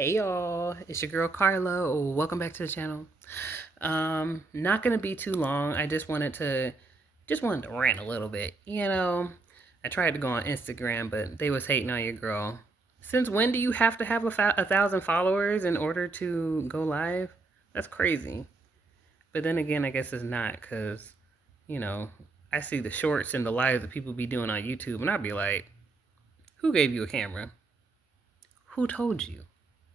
Hey y'all, it's your girl Carla. Welcome back to the channel. Not gonna be too long. I just wanted to rant a little bit. I tried to go on Instagram, but they was hating on your girl. Since when do you have to have a thousand followers in order to go live? That's crazy. But then again, I guess it's not because, you know, I see the shorts and the lives that people be doing on YouTube, and I'd be like, who gave you a camera? Who told you?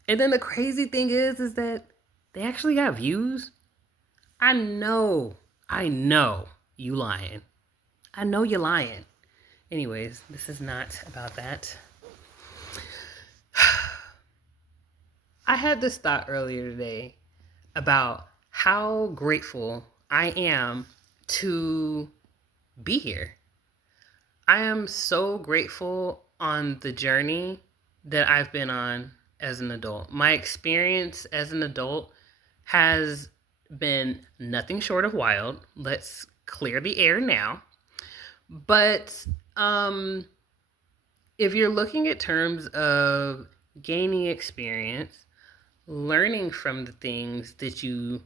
And then the crazy thing is that they actually got views. I know you lying. I know you're lying. Anyways, this is not about that. I had this thought earlier today about how grateful I am to be here. I am so grateful on the journey that I've been on as an adult. My experience as an adult has been nothing short of wild. Let's clear the air now. But if you're looking at terms of gaining experience, learning from the things that you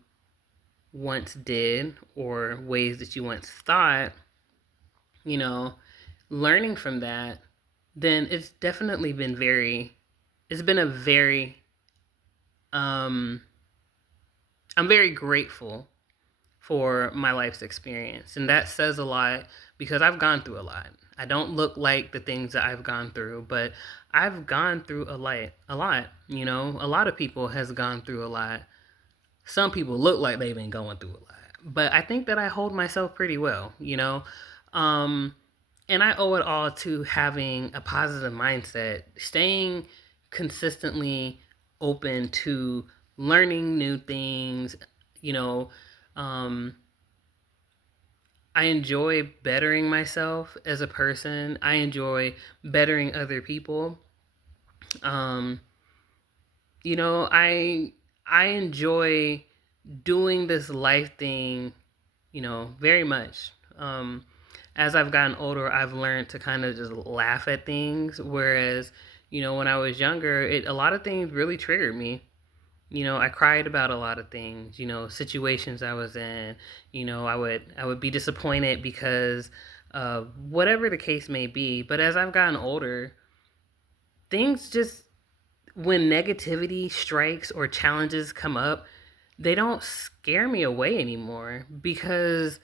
once did or ways that you once thought, you know, learning from that, then it's definitely been it's been a very, I'm very grateful for my life's experience. And that says a lot because I've gone through a lot. I don't look like the things that I've gone through, but I've gone through a lot. A lot of people has gone through a lot. Some people look like they've been going through a lot, but I think that I hold myself pretty well. And I owe it all to having a positive mindset, staying consistently open to learning new things. You know, um, I enjoy bettering myself as a person. I enjoy bettering other people. Um, I enjoy doing this life thing, very much. As I've gotten older, I've learned to kind of just laugh at things. Whereas, when I was younger, a lot of things really triggered me. I cried about a lot of things, situations I was in. I would be disappointed because of whatever the case may be. But as I've gotten older, things just when negativity strikes or challenges come up, they don't scare me away anymore because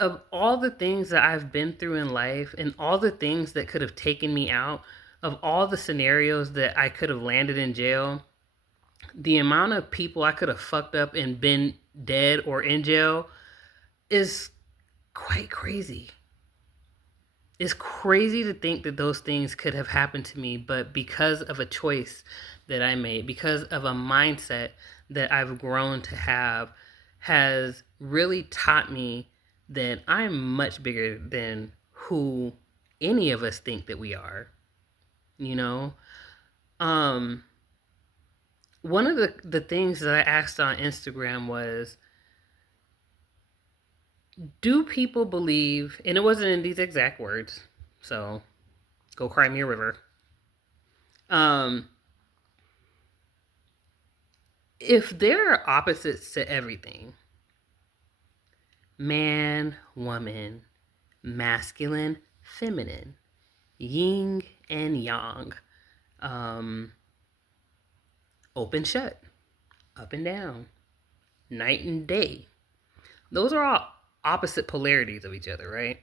of all the things that I've been through in life and all the things that could have taken me out, of all the scenarios that I could have landed in jail, the amount of people I could have fucked up and been dead or in jail is quite crazy. It's crazy to think that those things could have happened to me, but because of a choice that I made, because of a mindset that I've grown to have, has really taught me that I'm much bigger than who any of us think that we are. You know? Um, One of the things that I asked on Instagram was, do people believe, and it wasn't in these exact words, so go cry me a river. Um, if there are opposites to everything, man, woman, masculine, feminine, yin and yang, um, open, shut, up and down, night and day. Those are all opposite polarities of each other, right?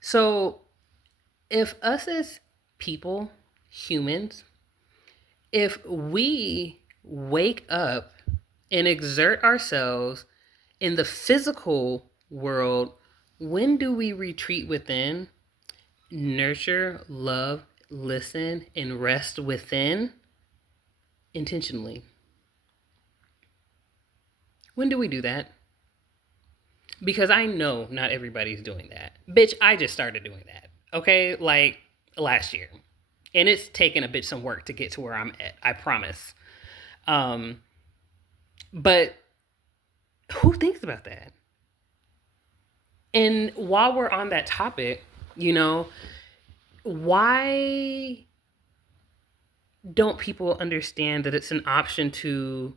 So if us as people, humans, if we wake up and exert ourselves in the physical world, when do we retreat within, nurture, love, listen, and rest within intentionally? When do we do that? Because I know not everybody's doing that. Bitch, I just started doing that. Okay? Like last year. And it's taken a bit some work to get to where I'm at. I promise. Um, but who thinks about that? And while we're on that topic, why don't people understand that it's an option to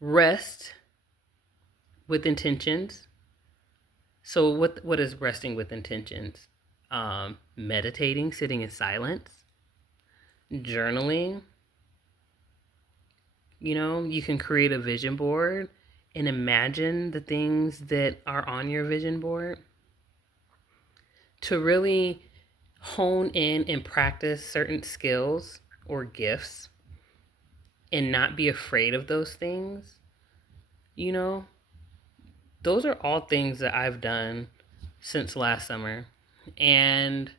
rest with intentions? So what is resting with intentions? Meditating, sitting in silence, journaling. You can create a vision board and imagine the things that are on your vision board to really hone in and practice certain skills or gifts and not be afraid of those things. You know, those are all things that I've done since last summer. And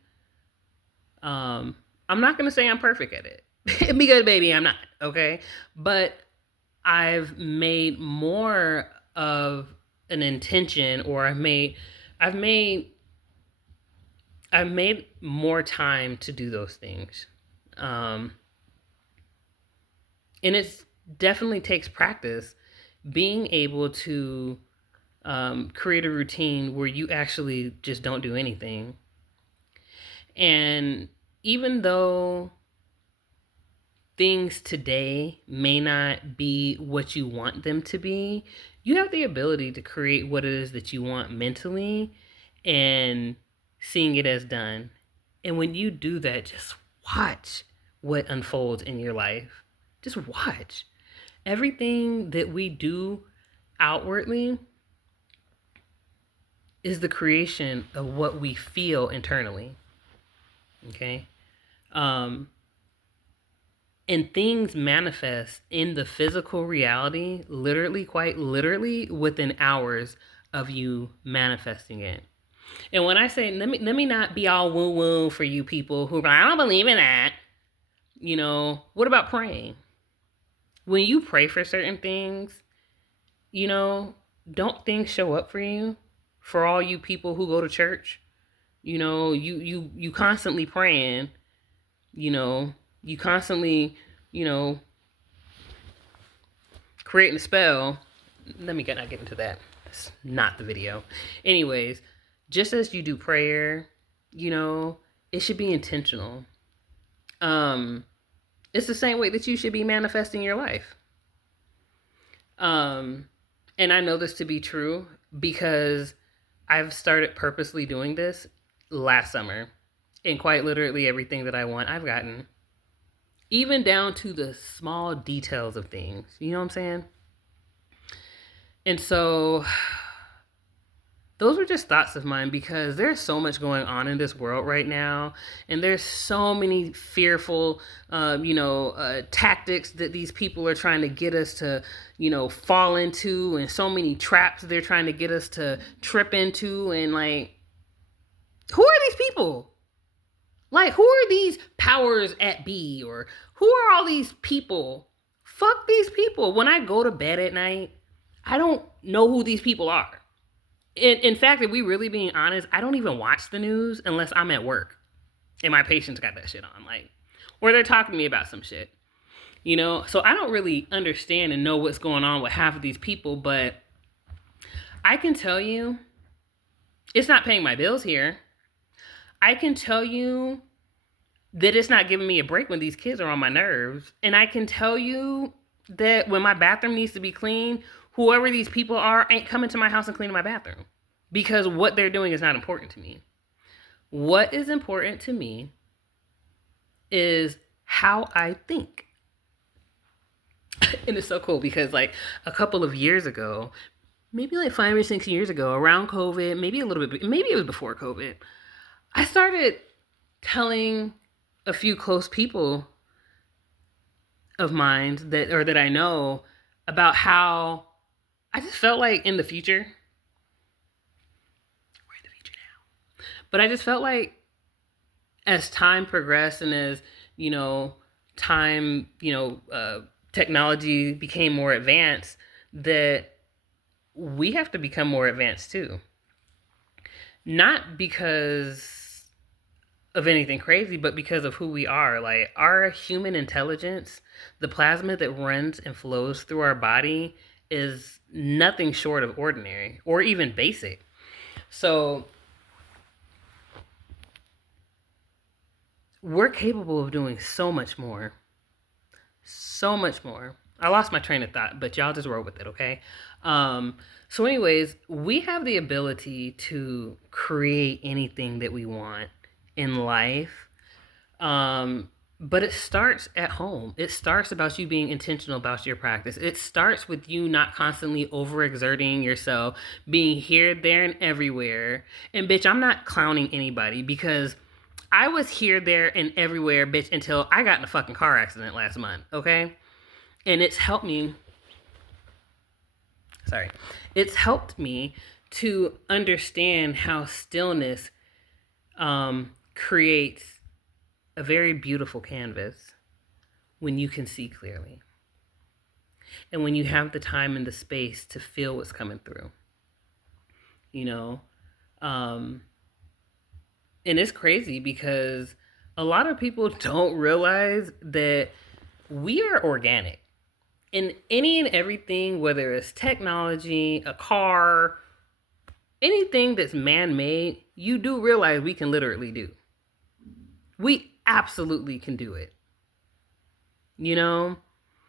I'm not going to say I'm perfect at it because, baby, I'm not. Okay. But I've made more of an intention, or I've made, I've made more time to do those things. Um, and it definitely takes practice being able to create a routine where you actually just don't do anything. And even though things today may not be what you want them to be, you have the ability to create what it is that you want mentally and seeing it as done. And when you do that, just watch what unfolds in your life. Just watch. Everything that we do outwardly is the creation of what we feel internally. Okay? And things manifest in the physical reality, literally, quite literally, within hours of you manifesting it. And when I say, let me not be all woo woo for you people who are like, I don't believe in that. What about praying? When you pray for certain things, don't things show up for you? For all you people who go to church, you constantly praying, you constantly, creating a spell. Let me not get into that. That's not the video. Anyways, just as you do prayer, it should be intentional. It's the same way that you should be manifesting your life. And I know this to be true because I've started purposely doing this last summer. And quite literally everything that I want, I've gotten. Even down to the small details of things. You know what I'm saying? And so those were just thoughts of mine because there's so much going on in this world right now. And there's so many fearful, tactics that these people are trying to get us to, fall into, and so many traps they're trying to get us to trip into. And like, who are these people? Like, who are these powers at be? Or who are all these people? Fuck these people. When I go to bed at night, I don't know who these people are. In fact, if we really being honest, I don't even watch the news unless I'm at work and my patients got that shit on, like, or they're talking to me about some shit, So I don't really understand and know what's going on with half of these people, but I can tell you, it's not paying my bills here. I can tell you that it's not giving me a break when these kids are on my nerves, and I can tell you that when my bathroom needs to be clean, whoever these people are ain't coming to my house and cleaning my bathroom because what they're doing is not important to me. What is important to me is how I think. And it's so cool because like a couple of years ago, maybe like 5 or 6 years ago, around COVID, maybe a little bit, maybe it was before COVID, I started telling a few close people of mine that I know about how I just felt like in the future, we're in the future now, but I just felt like as time progressed and as, time, technology became more advanced, that we have to become more advanced too. Not because of anything crazy, but because of who we are. Like our human intelligence, the plasma that runs and flows through our body is nothing short of ordinary or even basic. So we're capable of doing so much more. So much more. I lost my train of thought, but y'all just roll with it, okay? So, anyways, we have the ability to create anything that we want in life. Um, but it starts at home. It starts about you being intentional about your practice. It starts with you not constantly overexerting yourself, being here, there, and everywhere. And bitch, I'm not clowning anybody because I was here, there, and everywhere, bitch, until I got in a fucking car accident last month, okay? And it's helped me, sorry, it's helped me to understand how stillness creates a very beautiful canvas when you can see clearly and when you have the time and the space to feel what's coming through, you know? Um, and it's crazy because a lot of people don't realize that we are organic in any and everything, whether it's technology, a car, anything that's man-made. You do realize we can literally do. We absolutely can do it, you know?